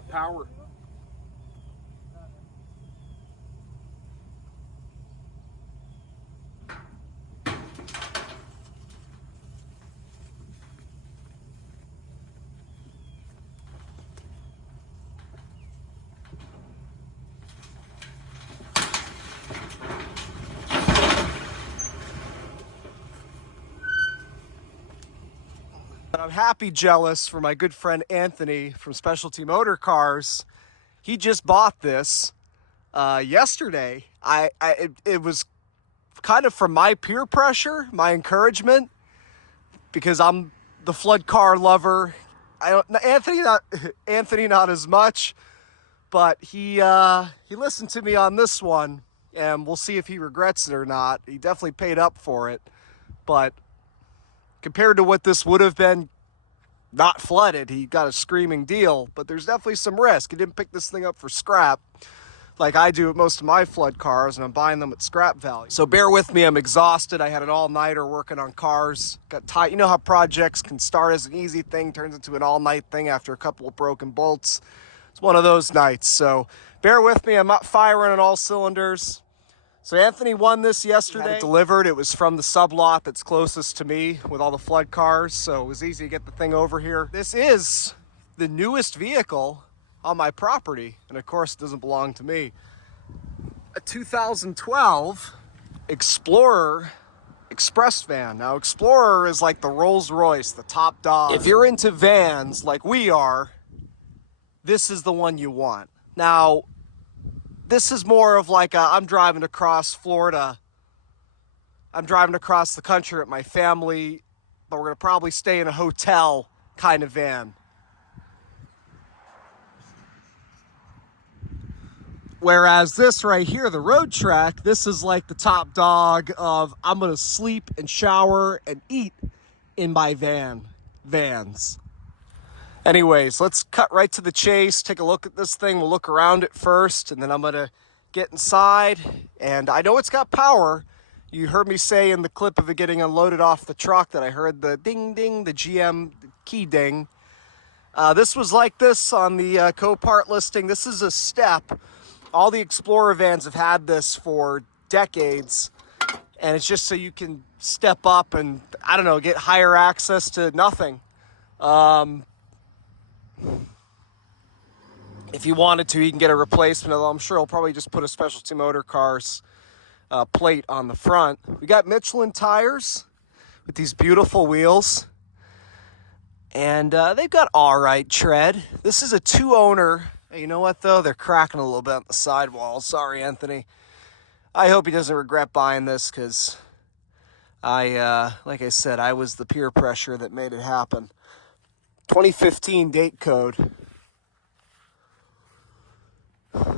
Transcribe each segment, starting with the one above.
power. I'm happy jealous for my good friend Anthony from Specialty Motor Cars. He just bought this yesterday. It was kind of from my peer pressure, my encouragement, because I'm the flood car lover. Anthony not as much, but he listened to me on this one, and we'll see if he regrets it or not. He definitely paid up for it, but compared to what this would have been not flooded, he got a screaming deal, but there's definitely some risk. He didn't pick this thing up for scrap like I do with most of my flood cars, and I'm buying them at scrap value. So bear with me, I'm exhausted. I had an all-nighter working on cars. Got tight. You know how projects can start as an easy thing, turns into an all-night thing after a couple of broken bolts. It's one of those nights, so bear with me. I'm not firing on all cylinders. So Anthony won this yesterday. Had it delivered. It was from the sublot that's closest to me with all the flood cars, so it was easy to get the thing over here. This is the newest vehicle on my property, and of course it doesn't belong to me. A 2012 Explorer Express van. Now Explorer is like the Rolls Royce, the top dog. If you're into vans like we are, this is the one you want. Now, this is more of like I'm driving across Florida. I'm driving across the country with my family, but we're gonna probably stay in a hotel kind of van. Whereas this right here, the Road Track, this is like the top dog of I'm gonna sleep and shower and eat in my vans. Anyways, let's cut right to the chase, take a look at this thing. We'll look around it first, and then I'm gonna get inside. And I know it's got power. You heard me say in the clip of it getting unloaded off the truck that I heard the ding ding, the GM key ding. This was like this on the COPART listing. This is a step. All the Explorer vans have had this for decades, and it's just so you can step up and, I don't know, get higher access to nothing. If you wanted to, you can get a replacement, although I'm sure he'll probably just put a Specialty Motor Cars plate on the front. We got Michelin tires with these beautiful wheels, and they've got all right tread. This is a two-owner. Hey, you know what, though? They're cracking a little bit on the sidewall. Sorry, Anthony. I hope he doesn't regret buying this, because like I said, I was the peer pressure that made it happen. 2015 date code.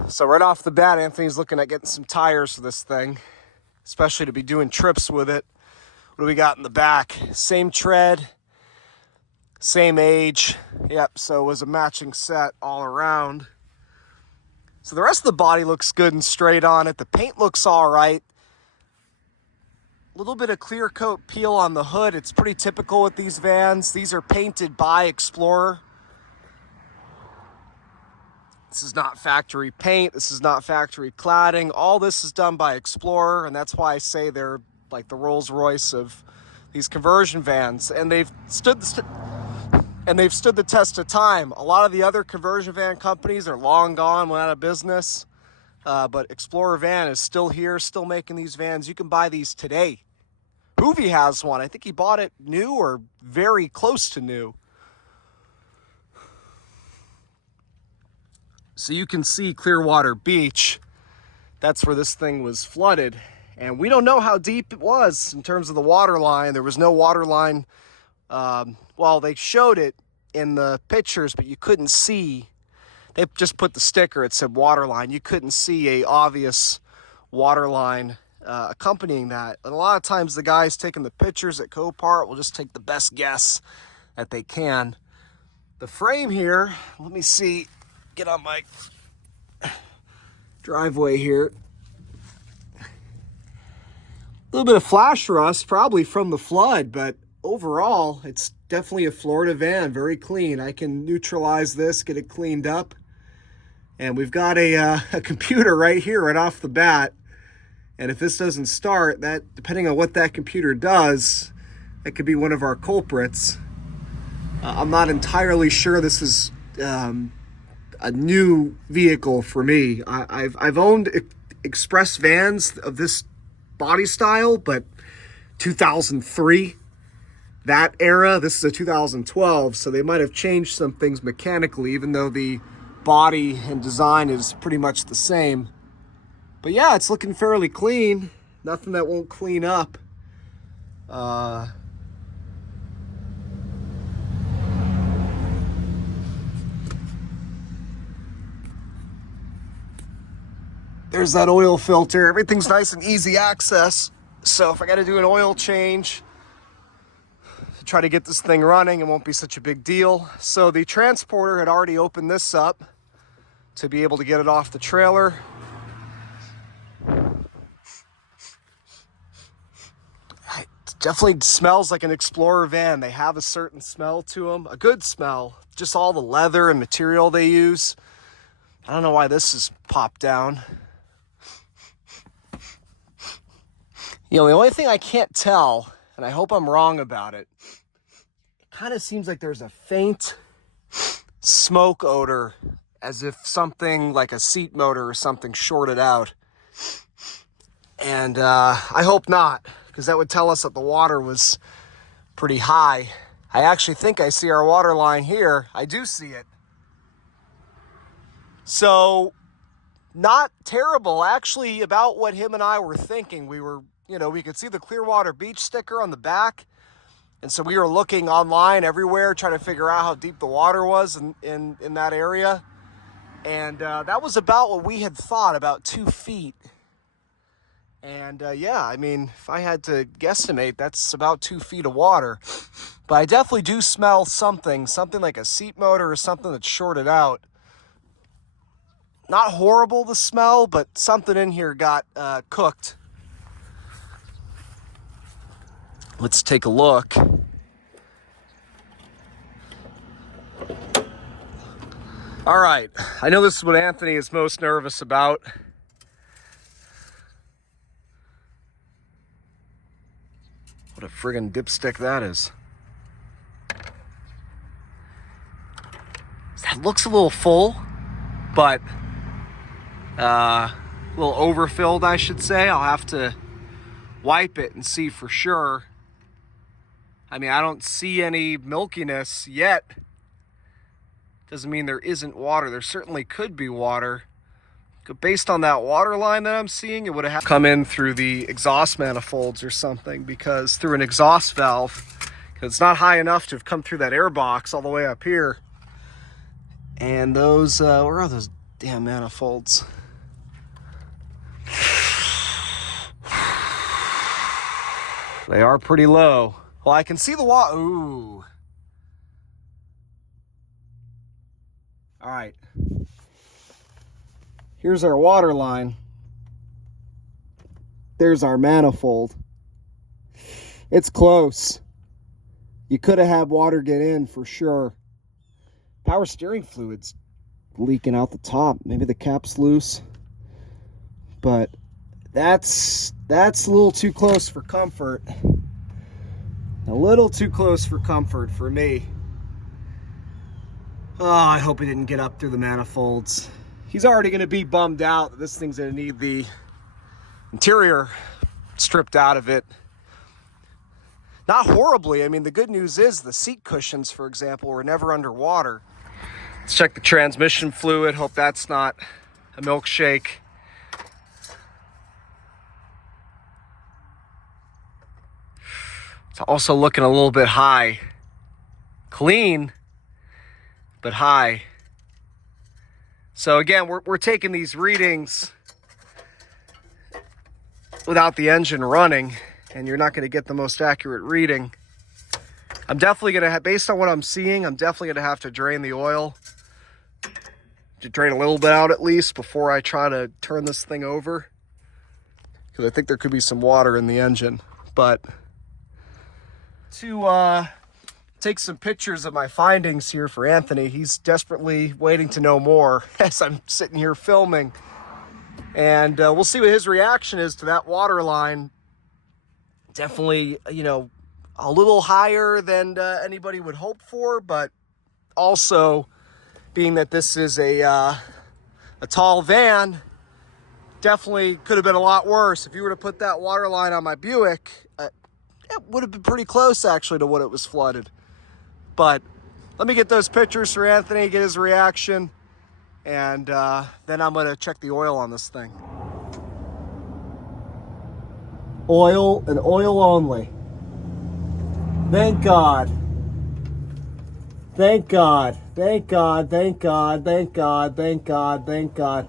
So right off the bat, Anthony's looking at getting some tires for this thing, especially to be doing trips with it. What do we got in the back? Same tread, same age. Yep, so it was a matching set all around. So the rest of the body looks good and straight on it. The paint looks all right. A little bit of clear coat peel on the hood. It's pretty typical with these vans. These are painted by Explorer. This is not factory paint. This is not factory cladding. All this is done by Explorer, and that's why I say they're like the Rolls Royce of these conversion vans. And they've stood the test of time. A lot of the other conversion van companies are long gone, went out of business. But Explorer van is still here, still making these vans. You can buy these today. Hoovy has one. I think he bought it new or very close to new. So you can see Clearwater Beach. That's where this thing was flooded. And we don't know how deep it was in terms of the water line. There was no water line. Well, they showed it in the pictures, but you couldn't see. They just put the sticker, it said water line. You couldn't see a obvious water line accompanying that. And a lot of times the guys taking the pictures at COPART will just take the best guess that they can. The frame here, let me see, get on my driveway here. A little bit of flash rust, probably from the flood, but overall, it's definitely a Florida van, very clean. I can neutralize this, get it cleaned up. And we've got a computer right here, right off the bat. And if this doesn't start, that, depending on what that computer does, that could be one of our culprits. I'm not entirely sure this is a new vehicle for me. I've owned express vans of this body style, but 2003, that era. This is a 2012, so they might have changed some things mechanically, even though the body and design is pretty much the same. But yeah, it's looking fairly clean. Nothing that won't clean up. There's that oil filter. Everything's nice and easy access. So if I got to do an oil change to try to get this thing running, it won't be such a big deal. So the transporter had already opened this up to be able to get it off the trailer. It definitely smells like an Explorer van. They have a certain smell to them, a good smell. Just all the leather and material they use. I don't know why this is popped down. You know, the only thing I can't tell, and I hope I'm wrong about it, it kind of seems like there's a faint smoke odor, as if something like a seat motor or something shorted out. And I hope not, because that would tell us that the water was pretty high. I actually think I see our water line here. I do see it. So, not terrible, actually, about what him and I were thinking. We were, you know, we could see the Clearwater Beach sticker on the back. And so we were looking online everywhere, trying to figure out how deep the water was in that area. And that was about what we had thought, about 2 feet. And yeah, I mean, if I had to guesstimate, that's about 2 feet of water. But I definitely do smell something like a seat motor or something that's shorted out. Not horrible to smell, but something in here got cooked. Let's take a look. All right, I know this is what Anthony is most nervous about. What a friggin' dipstick that is. That looks a little full, but a little overfilled, I should say. I'll have to wipe it and see for sure. I mean, I don't see any milkiness yet. Doesn't mean there isn't water. There certainly could be water. Based on that water line that I'm seeing, it would have come in through the exhaust manifolds or something, because through an exhaust valve, because it's not high enough to have come through that air box all the way up here. And those, where are those damn manifolds? They are pretty low. Well, I can see the water. Ooh. All right. Here's our water line. There's our manifold. It's close. You could have had water get in for sure. Power steering fluid's leaking out the top. Maybe the cap's loose. But that's a little too close for comfort. A little too close for comfort for me. Oh, I hope he didn't get up through the manifolds. He's already going to be bummed out that this thing's going to need the interior stripped out of it. Not horribly. I mean, the good news is the seat cushions, for example, were never underwater. Let's check the transmission fluid. Hope that's not a milkshake. It's also looking a little bit high. Clean, but high. So again, we're taking these readings without the engine running, and you're not going to get the most accurate reading. I'm definitely going to have, based on what I'm seeing, I'm definitely going to have to drain the oil. To drain a little bit out at least before I try to turn this thing over. Because I think there could be some water in the engine. But to take some pictures of my findings here for Anthony. He's desperately waiting to know more as I'm sitting here filming. And we'll see what his reaction is to that water line. Definitely, you know, a little higher than anybody would hope for, but also being that this is a tall van, definitely could have been a lot worse. If you were to put that water line on my Buick, it would have been pretty close actually to what it was flooded. But let me get those pictures for Anthony, get his reaction, and then I'm gonna check the oil on this thing. Oil and oil only. Thank God. Thank God. Thank God. Thank God. Thank God. Thank God. Thank God.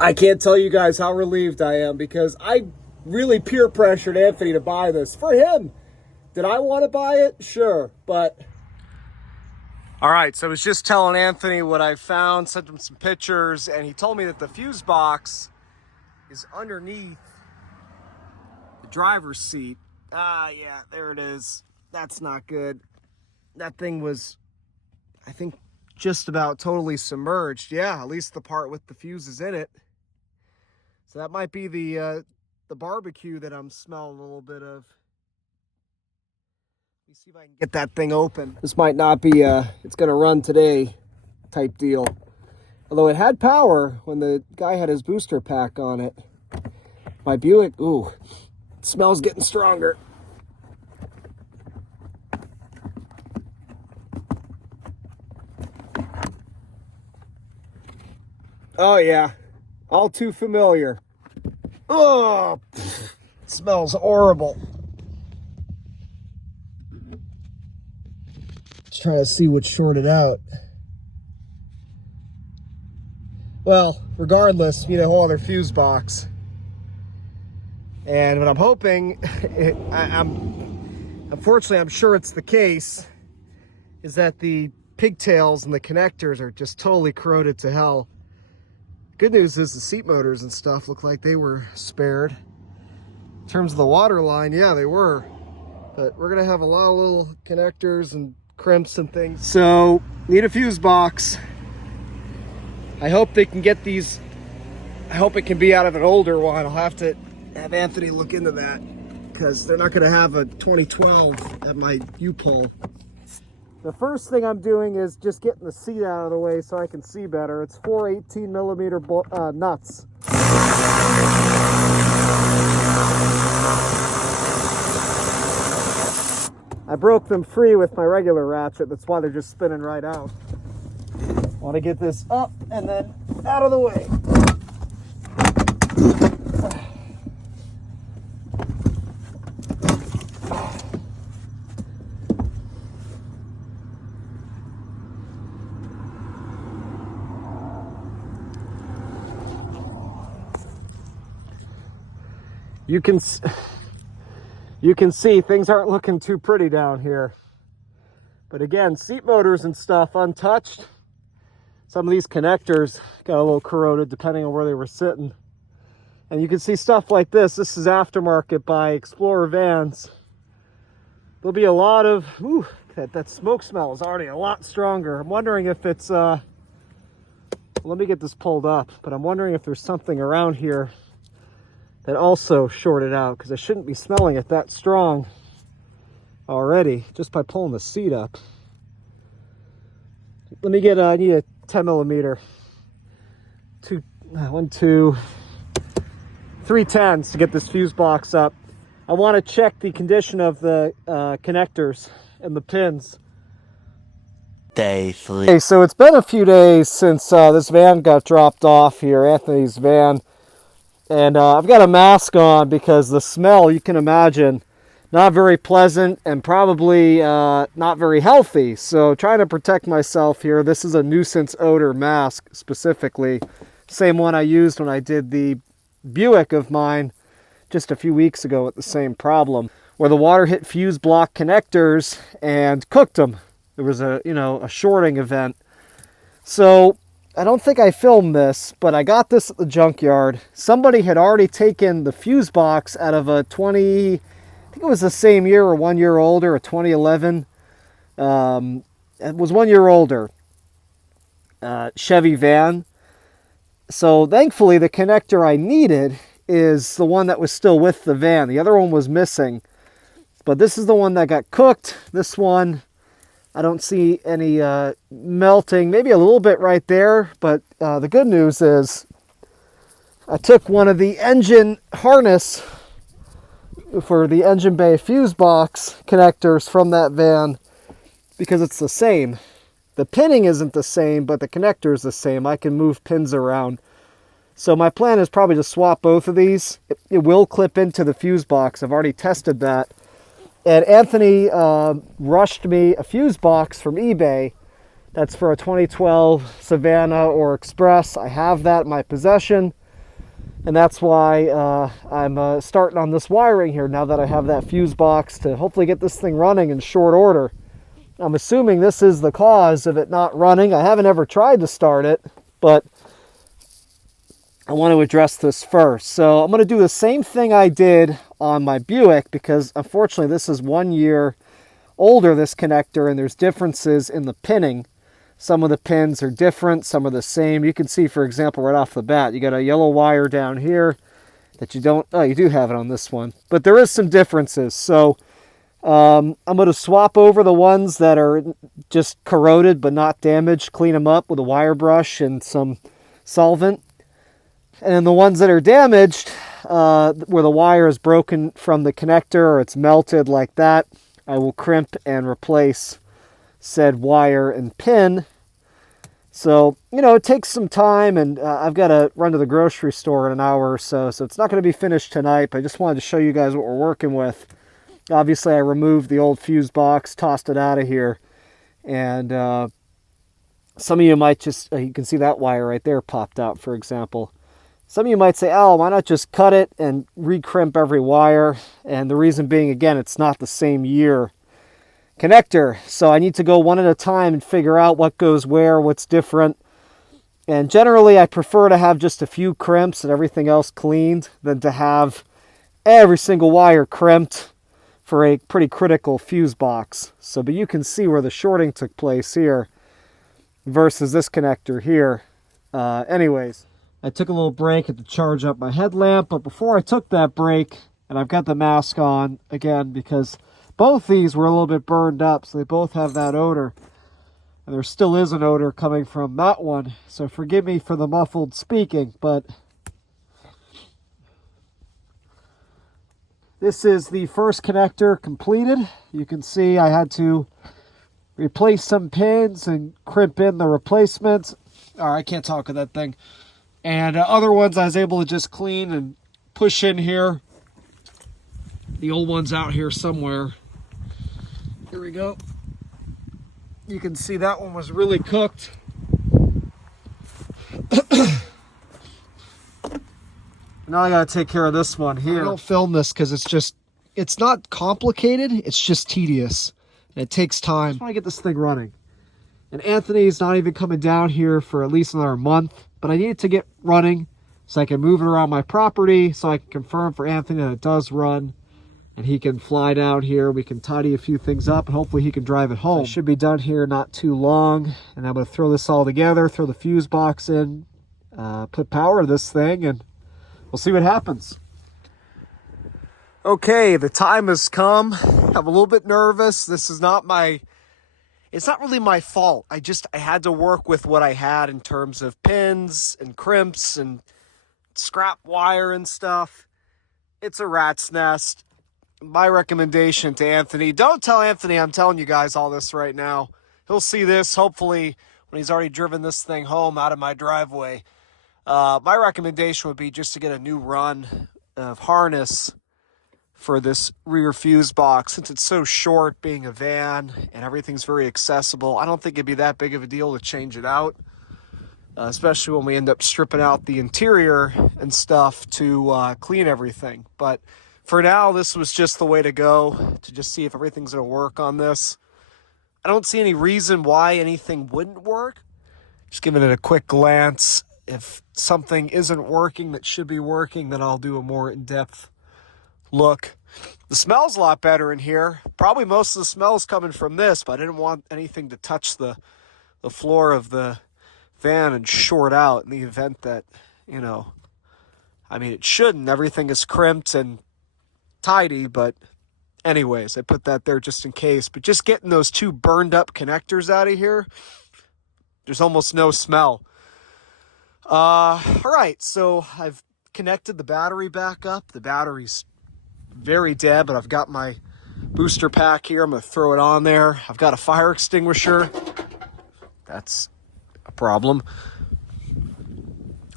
I can't tell you guys how relieved I am, because I really peer pressured Anthony to buy this for him. Did I want to buy it? Sure, but... All right, so I was just telling Anthony what I found, sent him some pictures, and he told me that the fuse box is underneath the driver's seat. Ah, yeah, there it is. That's not good. That thing was, I think, just about totally submerged. Yeah, at least the part with the fuses in it. So that might be the barbecue that I'm smelling a little bit of. Let me see if I can get that thing open. This might not be it's gonna run today type deal. Although it had power when the guy had his booster pack on it. My Buick, ooh, it smells getting stronger. Oh yeah, all too familiar. Oh, it smells horrible. Just trying to see what's shorted out. Well, regardless, you know, all their fuse box. And what I'm hoping, unfortunately, I'm sure it's the case, is that the pigtails and the connectors are just totally corroded to hell. Good news is the seat motors and stuff look like they were spared. In terms of the water line, yeah, they were. But we're gonna have a lot of little connectors and crimps and things. So, need a fuse box. I hope they can get these, I hope it can be out of an older one. I'll have to have Anthony look into that, because they're not gonna have a 2012 at my U-Pull. The first thing I'm doing is just getting the seat out of the way so I can see better. It's 4 18mm nuts. I broke them free with my regular ratchet. That's why they're just spinning right out. Want to get this up and then out of the way. You can see things aren't looking too pretty down here. But again, seat motors and stuff untouched. Some of these connectors got a little corroded depending on where they were sitting. And you can see stuff like this. This is aftermarket by Explorer Vans. There'll be a lot of, ooh, that smoke smell is already a lot stronger. I'm wondering if it's, let me get this pulled up, but I'm wondering if there's something around here that also shorted out, because I shouldn't be smelling it that strong already just by pulling the seat up. Let me get, I need a 10mm. 3 10s to get this fuse box up. I want to check the condition of the connectors and the pins. Day 3. Okay, so it's been a few days since this van got dropped off here, Anthony's van. And I've got a mask on because the smell, you can imagine, not very pleasant and probably not very healthy. So trying to protect myself here. This is a nuisance odor mask specifically. Same one I used when I did the Buick of mine just a few weeks ago with the same problem, where the water hit fuse block connectors and cooked them. There was a, a shorting event. So I don't think I filmed this, but I got this at the junkyard. Somebody had already taken the fuse box out of a 2018 think it was the same year or 1 year older, a 2011. It was 1 year older Chevy van. So thankfully the connector I needed is the one that was still with the van. The other one was missing, but this is the one that got cooked. This one, I don't see any melting, maybe a little bit right there, but the good news is I took one of the engine harness for the engine bay fuse box connectors from that van because it's the same. The pinning isn't the same, but the connector is the same. I can move pins around. So my plan is probably to swap both of these. It will clip into the fuse box. I've already tested that. And Anthony rushed me a fuse box from eBay. That's for a 2012 Savannah or Express. I have that in my possession. And that's why I'm starting on this wiring here now that I have that fuse box to hopefully get this thing running in short order. I'm assuming this is the cause of it not running. I haven't ever tried to start it, but I want to address this first. So I'm going to do the same thing I did on my Buick because unfortunately this is 1 year older, this connector, and there's differences in the pinning. Some of the pins are different, some are the same. You can see, for example, right off the bat, you got a yellow wire down here that you don't, oh, you do have it on this one, but there is some differences. So I'm going to swap over the ones that are just corroded but not damaged, clean them up with a wire brush and some solvent. And then the ones that are damaged, where the wire is broken from the connector or it's melted like that, I will crimp and replace said wire and pin. So, you know, it takes some time, and I've got to run to the grocery store in an hour or so, so it's not going to be finished tonight, but I just wanted to show you guys what we're working with. Obviously, I removed the old fuse box, tossed it out of here, and some of you might just, you can see that wire right there popped out, for example. Some of you might say, oh, why not just cut it and re-crimp every wire? And the reason being, again, it's not the same year connector, so I need to go one at a time and figure out what goes where, what's different. And generally, I prefer to have just a few crimps and everything else cleaned than to have every single wire crimped for a pretty critical fuse box. So, but you can see where the shorting took place here versus this connector here. Anyways, I took a little break to charge up my headlamp, but before I took that break, and I've got the mask on again because both these were a little bit burned up, so they both have that odor. And there still is an odor coming from that one, so forgive me for the muffled speaking, but this is the first connector completed. You can see I had to replace some pins and crimp in the replacements. I can't talk with that thing. And other ones I was able to just clean and push in here. The old one's out here somewhere. Here we go. You can see that one was really cooked. Now I gotta take care of this one here. I don't film this because it's not complicated, it's just tedious. And it takes time. I just want to get this thing running. And Anthony's not even coming down here for at least another month, but I need it to get running so I can move it around my property, so I can confirm for Anthony that it does run, and he can fly down here. We can tidy a few things up, and hopefully he can drive it home. So I should be done here not too long, and I'm going to throw this all together, throw the fuse box in, put power to this thing, and we'll see what happens. Okay, the time has come. I'm a little bit nervous. This is not it's not really my fault. I had to work with what I had in terms of pins and crimps and scrap wire and stuff. It's a rat's nest. My recommendation to Anthony, don't tell Anthony I'm telling you guys all this right now. He'll see this hopefully when he's already driven this thing home out of my driveway. My recommendation would be just to get a new run of harness for this rear fuse box. Since it's so short, being a van and everything's very accessible, I don't think it'd be that big of a deal to change it out, especially when we end up stripping out the interior and stuff to clean everything. But for now, this was just the way to go, to just see if everything's going to work on this. I don't see any reason why anything wouldn't work. Just giving it a quick glance. If something isn't working that should be working, then I'll do a more in-depth look. The smell's a lot better in here. Probably most of the smell's coming from this, but I didn't want anything to touch the floor of the van and short out in the event that, you know, I mean, it shouldn't. Everything is crimped and tidy, but anyways, I put that there just in case. But just getting those two burned up connectors out of here, there's almost no smell. All right, so I've connected the battery back up. The battery's very dead, but I've got my booster pack here. I'm going to throw it on there. I've got a fire extinguisher. That's a problem.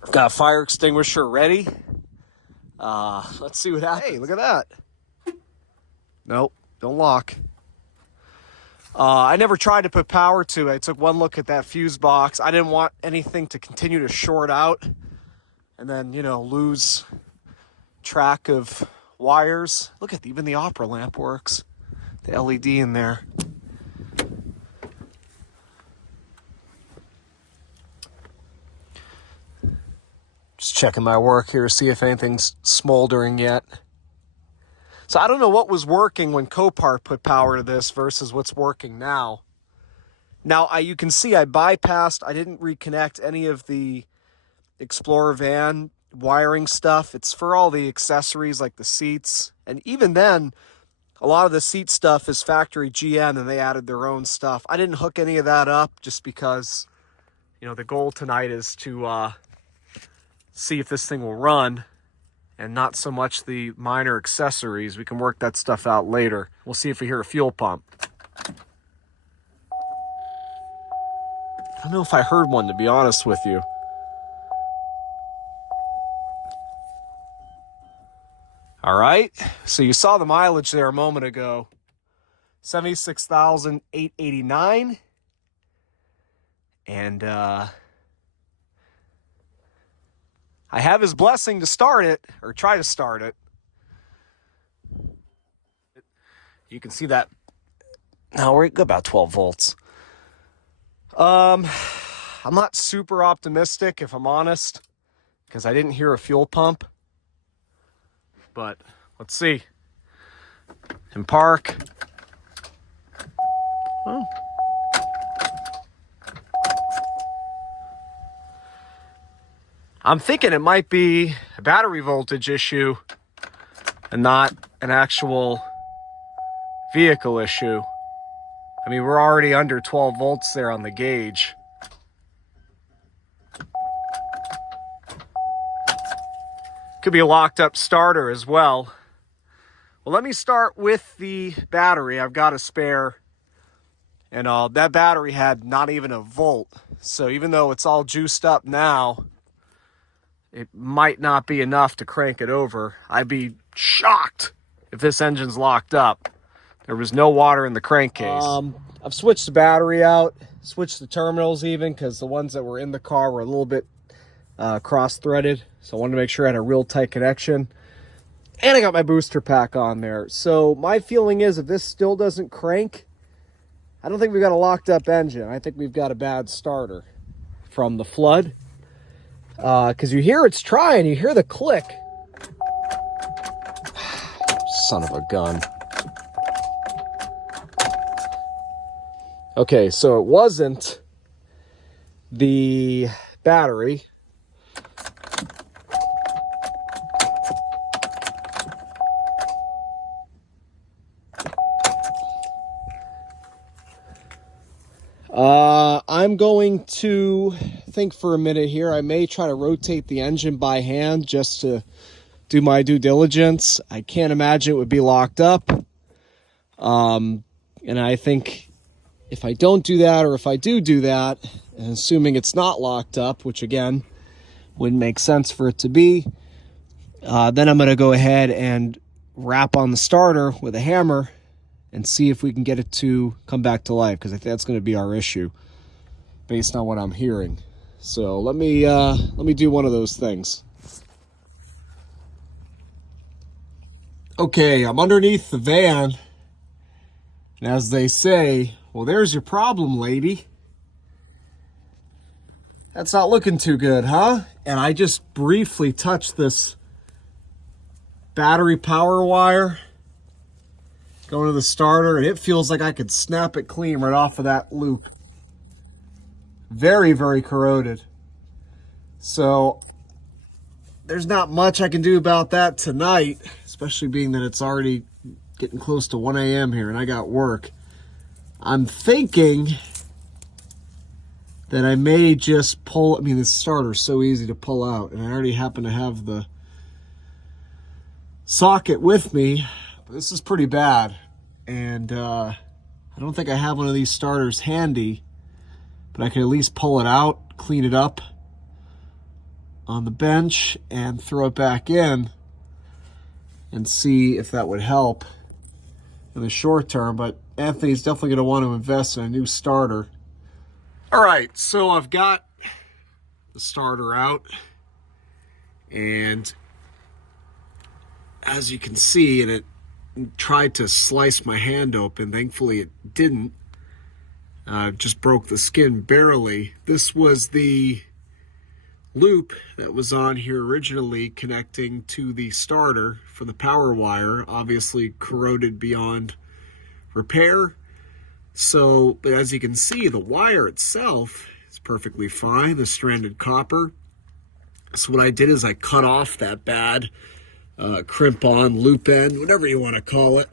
I've got a fire extinguisher ready. Let's see what happens. Hey, look at that. Nope, don't lock. I never tried to put power to it. I took one look at that fuse box. I didn't want anything to continue to short out and then, you know, lose track of wires. Look at even the opera lamp works. The LED in there. Just checking my work here, see if anything's smoldering yet. So I don't know what was working when COPART put power to this versus what's working now. Now, you can see I didn't reconnect any of the Explorer van wiring stuff. It's for all the accessories like the seats. And even then, a lot of the seat stuff is factory GM and they added their own stuff. I didn't hook any of that up just because, you know, the goal tonight is to see if this thing will run and not so much the minor accessories. We can work that stuff out later. We'll see if we hear a fuel pump. I don't know if I heard one, to be honest with you. All right, so you saw the mileage there a moment ago. 76,889. And I have his blessing to start it, or try to start it. You can see that. Now we're at about 12 volts. I'm not super optimistic, if I'm honest, because I didn't hear a fuel pump. But let's see. In park. Oh. I'm thinking it might be a battery voltage issue and not an actual vehicle issue. I mean, we're already under 12 volts there on the gauge. Could be a locked up starter as well. Well, let me start with the battery. I've got a spare. And that battery had not even a volt. So even though it's all juiced up now, it might not be enough to crank it over. I'd be shocked if this engine's locked up. There was no water in the crankcase. I've switched the battery out, switched the terminals even, because the ones that were in the car were a little bit cross-threaded. So I wanted to make sure I had a real tight connection. And I got my booster pack on there. So my feeling is if this still doesn't crank, I don't think we've got a locked up engine. I think we've got a bad starter from the flood. Because you hear it's trying, you hear the click. Son of a gun. Okay, so it wasn't the battery. I'm going to think for a minute here. I may try to rotate the engine by hand just to do my due diligence. I can't imagine it would be locked up. And I think if I don't do that, or if I do that, and assuming it's not locked up, which again, wouldn't make sense for it to be, then I'm going to go ahead and rap on the starter with a hammer and see if we can get it to come back to life, because I think that's going to be our issue based on what I'm hearing. So let me do one of those things. Okay, I'm underneath the van, and as they say, well, there's your problem, lady. That's not looking too good, huh? And I just briefly touched this battery power wire going to the starter, and it feels like I could snap it clean right off of that loop. Very, very corroded. So there's not much I can do about that tonight, especially being that it's already getting close to 1 a.m. here and I got work. I'm thinking that I may just pull, I mean, this starter's so easy to pull out, and I already happen to have the socket with me, but this is pretty bad. And I don't think I have one of these starters handy, but I can at least pull it out, clean it up on the bench, and throw it back in and see if that would help in the short term. But Anthony's definitely going to want to invest in a new starter. All right, so I've got the starter out, and as you can see, and it tried to slice my hand open. Thankfully it didn't. Just broke the skin barely. This was the loop that was on here originally connecting to the starter for the power wire, obviously corroded beyond repair. So, but as you can see, the wire itself is perfectly fine, the stranded copper. So what I did is I cut off that bad crimp on, loop end, whatever you want to call it,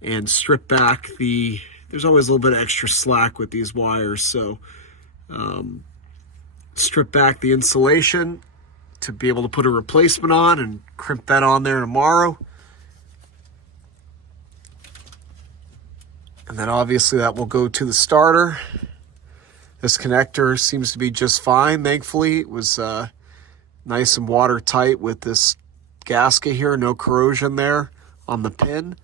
and strip back the, there's always a little bit of extra slack with these wires, so strip back the insulation to be able to put a replacement on and crimp that on there tomorrow. And then obviously that will go to the starter. This connector seems to be just fine, thankfully. It was nice and watertight with this gasket here, no corrosion there on the pin.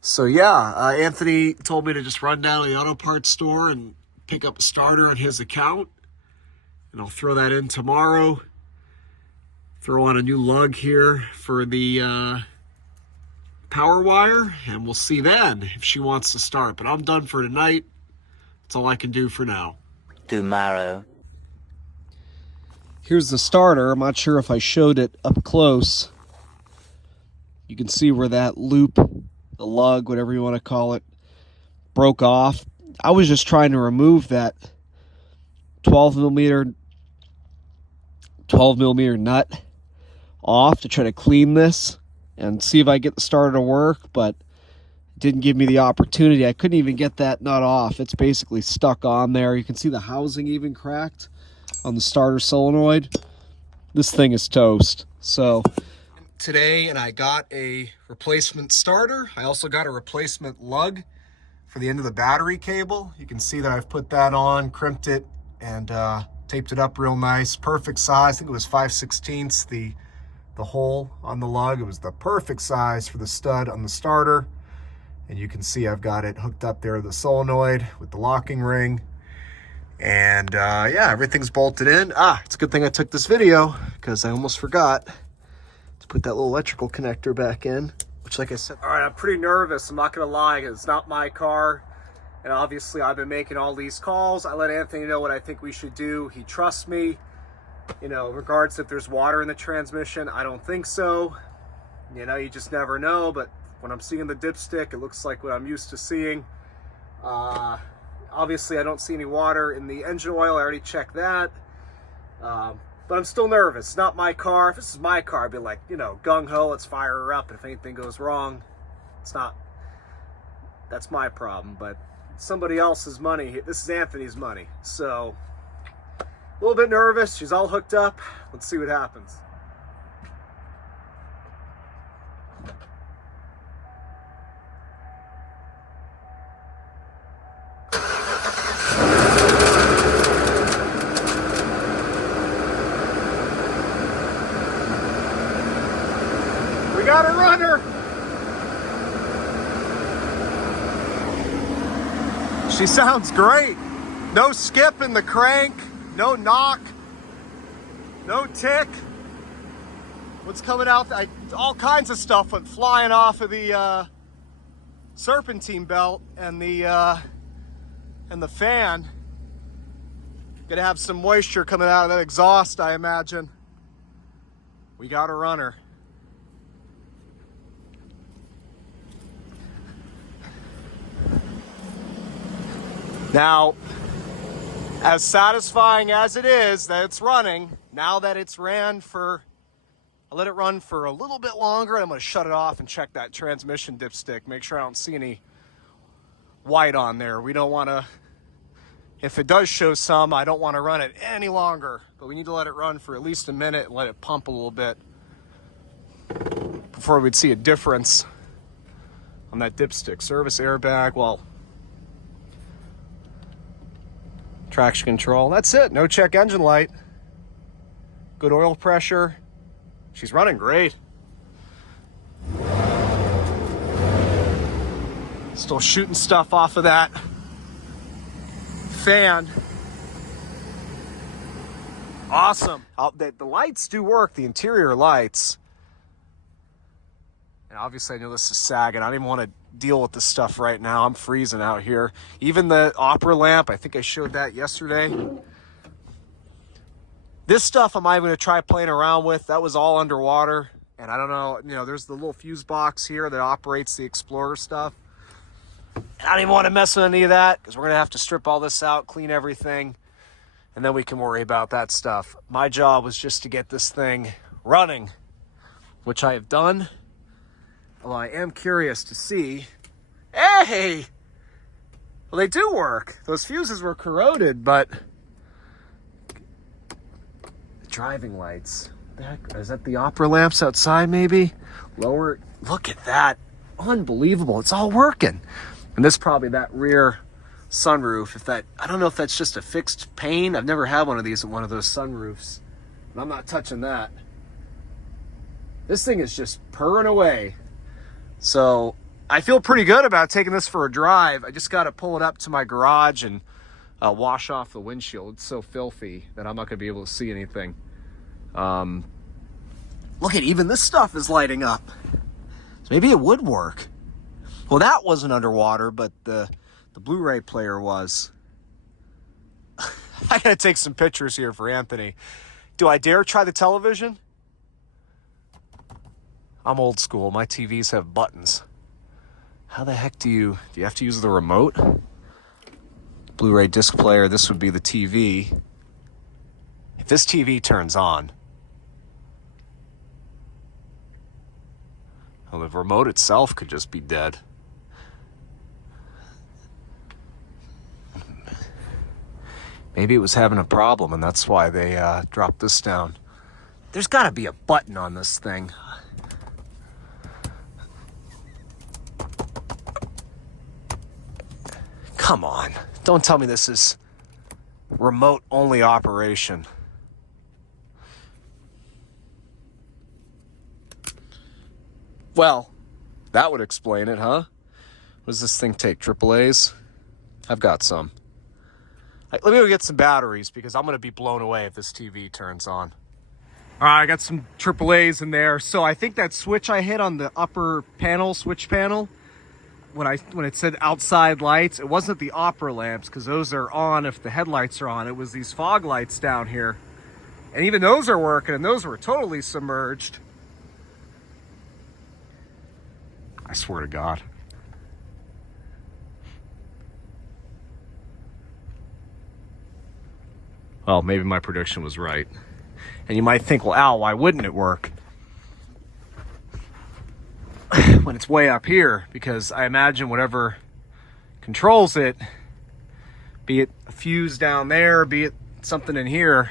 So yeah, Anthony told me to just run down to the auto parts store and pick up a starter on his account, and I'll throw that in tomorrow. Throw on a new lug here for the power wire, and we'll see then if she wants to start. But I'm done for tonight. That's all I can do for now. Tomorrow. Here's the starter. I'm not sure if I showed it up close. You can see where that loop, the lug, whatever you want to call it, broke off. I was just trying to remove that 12 millimeter nut off to try to clean this and see if I get the starter to work, but it didn't give me the opportunity. I couldn't even get that nut off. It's basically stuck on there. You can see the housing even cracked on the starter solenoid. This thing is toast. So today, and I got a replacement starter. I also got a replacement lug for the end of the battery cable. You can see that I've put that on, crimped it, and taped it up real nice. Perfect size. I think it was 5/16 the hole on the lug. It was the perfect size for the stud on the starter. And you can see I've got it hooked up there to the solenoid with the locking ring. And yeah, everything's bolted in. It's a good thing I took this video because I almost forgot to put that little electrical connector back in, which, like I said, all right, I'm pretty nervous. I'm not gonna lie, it's not my car. And obviously I've been making all these calls. I let Anthony know what I think we should do. He trusts me. You know, regards if there's water in the transmission, I don't think so. You know, you just never know, but when I'm seeing the dipstick, it looks like what I'm used to seeing. Obviously, I don't see any water in the engine oil. I already checked that. But I'm still nervous. It's not my car. If this is my car, I'd be like, you know, gung-ho, let's fire her up. If anything goes wrong, it's not, that's my problem. But somebody else's money. This is Anthony's money. So, a little bit nervous. She's all hooked up. Let's see what happens. We got a runner. She sounds great. No skip in the crank, no knock, no tick. What's coming out? All kinds of stuff went flying off of the serpentine belt and the fan. Gonna have some moisture coming out of that exhaust, I imagine. We got a runner. Now, as satisfying as it is that it's running, now that it's ran for, I let it run for a little bit longer, and I'm going to shut it off and check that transmission dipstick, make sure I don't see any white on there. We don't want to, if it does show some, I don't want to run it any longer, but we need to let it run for at least a minute and let it pump a little bit before we'd see a difference on that dipstick. Service airbag, well, traction control, that's it. No check engine light. Good oil pressure. She's running great. Still shooting stuff off of that fan. Awesome. The lights do work, the interior lights. And obviously I know this is sagging. I don't even want to deal with this stuff right now. I'm freezing out here. Even the opera lamp, I think I showed that yesterday. This stuff I'm not even going to try playing around with. That was all underwater. And I don't know, you know, there's the little fuse box here that operates the Explorer stuff. And I don't even want to mess with any of that because we're going to have to strip all this out, clean everything, and then we can worry about that stuff. My job was just to get this thing running, which I have done. Well, I am curious to see. Hey! Well, they do work. Those fuses were corroded, but the driving lights. Is that the opera lamps outside, maybe? Lower. Look at that. Unbelievable. It's all working. And this is probably that rear sunroof. If that, I don't know if that's just a fixed pane. I've never had one of these at one of those sunroofs. And I'm not touching that. This thing is just purring away. So I feel pretty good about taking this for a drive. I just got to pull it up to my garage and wash off the windshield. It's so filthy that I'm not going to be able to see anything. Look at, even this stuff is lighting up. So maybe it would work. Well, that wasn't underwater, but the Blu-ray player was. I got to take some pictures here for Anthony. Do I dare try the television? I'm old school. My TVs have buttons. How the heck do you have to use the remote? Blu-ray disc player, this would be the TV. If this TV turns on, well, the remote itself could just be dead. Maybe it was having a problem and that's why they dropped this down. There's got to be a button on this thing. Come on, don't tell me this is remote only operation. Well, that would explain it, huh? What does this thing take, AAAs? I've got some. Let me go get some batteries because I'm going to be blown away if this TV turns on. All right, I got some AAAs in there. So I think that switch I hit on the upper panel, switch panel, when it said outside lights, it wasn't the opera lamps because those are on if the headlights are on. It was these fog lights down here. And even those are working, and those were totally submerged. I swear to God. Well, maybe my prediction was right. And you might think, well, Al, why wouldn't it work? When it's way up here, because I imagine whatever controls it, be it a fuse down there, be it something in here,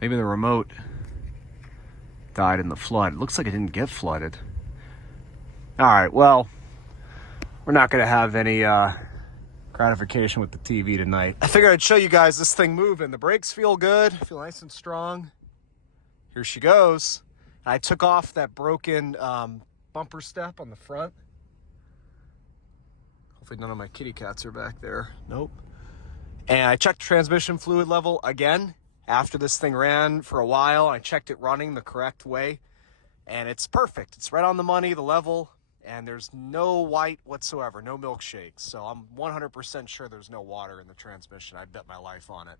maybe the remote died in the flood. It looks like it didn't get flooded. All right, well, we're not going to have any gratification with the TV tonight. I figured I'd show you guys this thing moving. The brakes feel good, feel nice and strong. Here she goes. I took off that broken bumper step on the front. Hopefully none of my kitty cats are back there. Nope. And I checked transmission fluid level again after this thing ran for a while. I checked it running the correct way, and it's perfect. It's right on the money, the level, and there's no white whatsoever, no milkshakes. So I'm 100% sure there's no water in the transmission. I'd bet my life on it.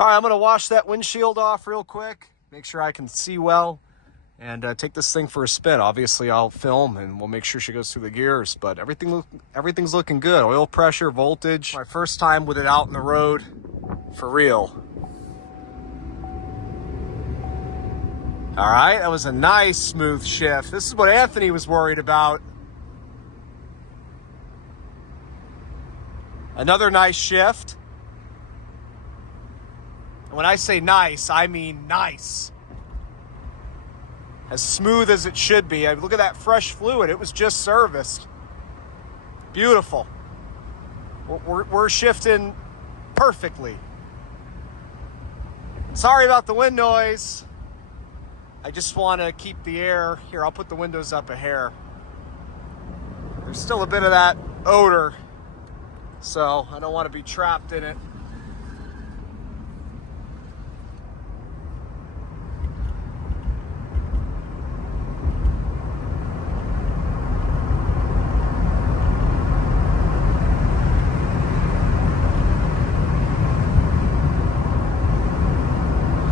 All right, I'm going to wash that windshield off real quick, make sure I can see well. and take this thing for a spin. Obviously, I'll film and we'll make sure she goes through the gears, but everything's looking good. Oil pressure, voltage. My first time with it out in the road for real. All right, that was a nice smooth shift. This is what Anthony was worried about. Another nice shift. And when I say nice, I mean nice. As smooth as it should be. Look at that fresh fluid. It was just serviced. Beautiful. We're shifting perfectly. Sorry about the wind noise. I just want to keep the air. Here, I'll put the windows up a hair. There's still a bit of that odor, so I don't want to be trapped in it.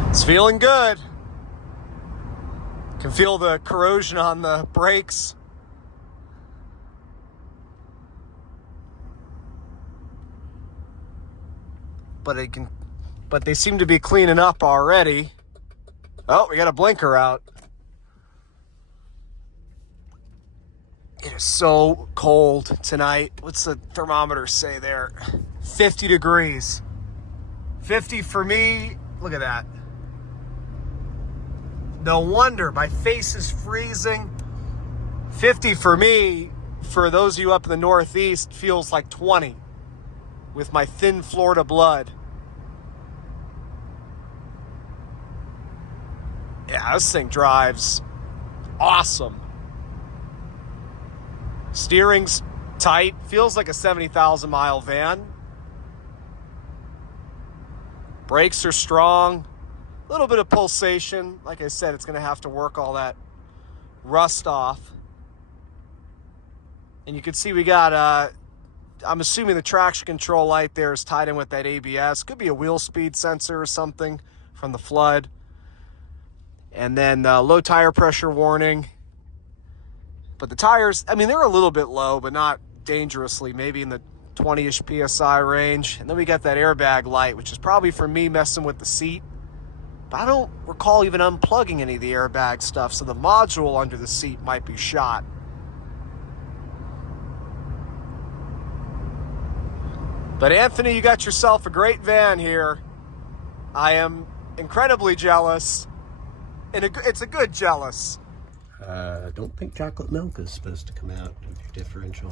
It's feeling good. Can feel the corrosion on the brakes. But they seem to be cleaning up already. Oh, we got a blinker out. It is so cold tonight. What's the thermometer say there? 50 degrees. 50 for me. Look at that. No wonder my face is freezing. 50 for me, for those of you up in the Northeast, feels like 20 with my thin Florida blood. Yeah, this thing drives awesome. Steering's tight, feels like a 70,000 mile van. Brakes are strong. A little bit of pulsation. Like I said, it's going to have to work all that rust off. And you can see we got, I'm assuming the traction control light there is tied in with that ABS. Could be a wheel speed sensor or something from the flood. And then low tire pressure warning. But the tires, I mean, they're a little bit low, but not dangerously, maybe in the 20-ish PSI range. And then we got that airbag light, which is probably for me messing with the seat. But I don't recall even unplugging any of the airbag stuff, so the module under the seat might be shot. But Anthony, you got yourself a great van here. I am incredibly jealous, and it's a good jealous. I don't think chocolate milk is supposed to come out of your differential.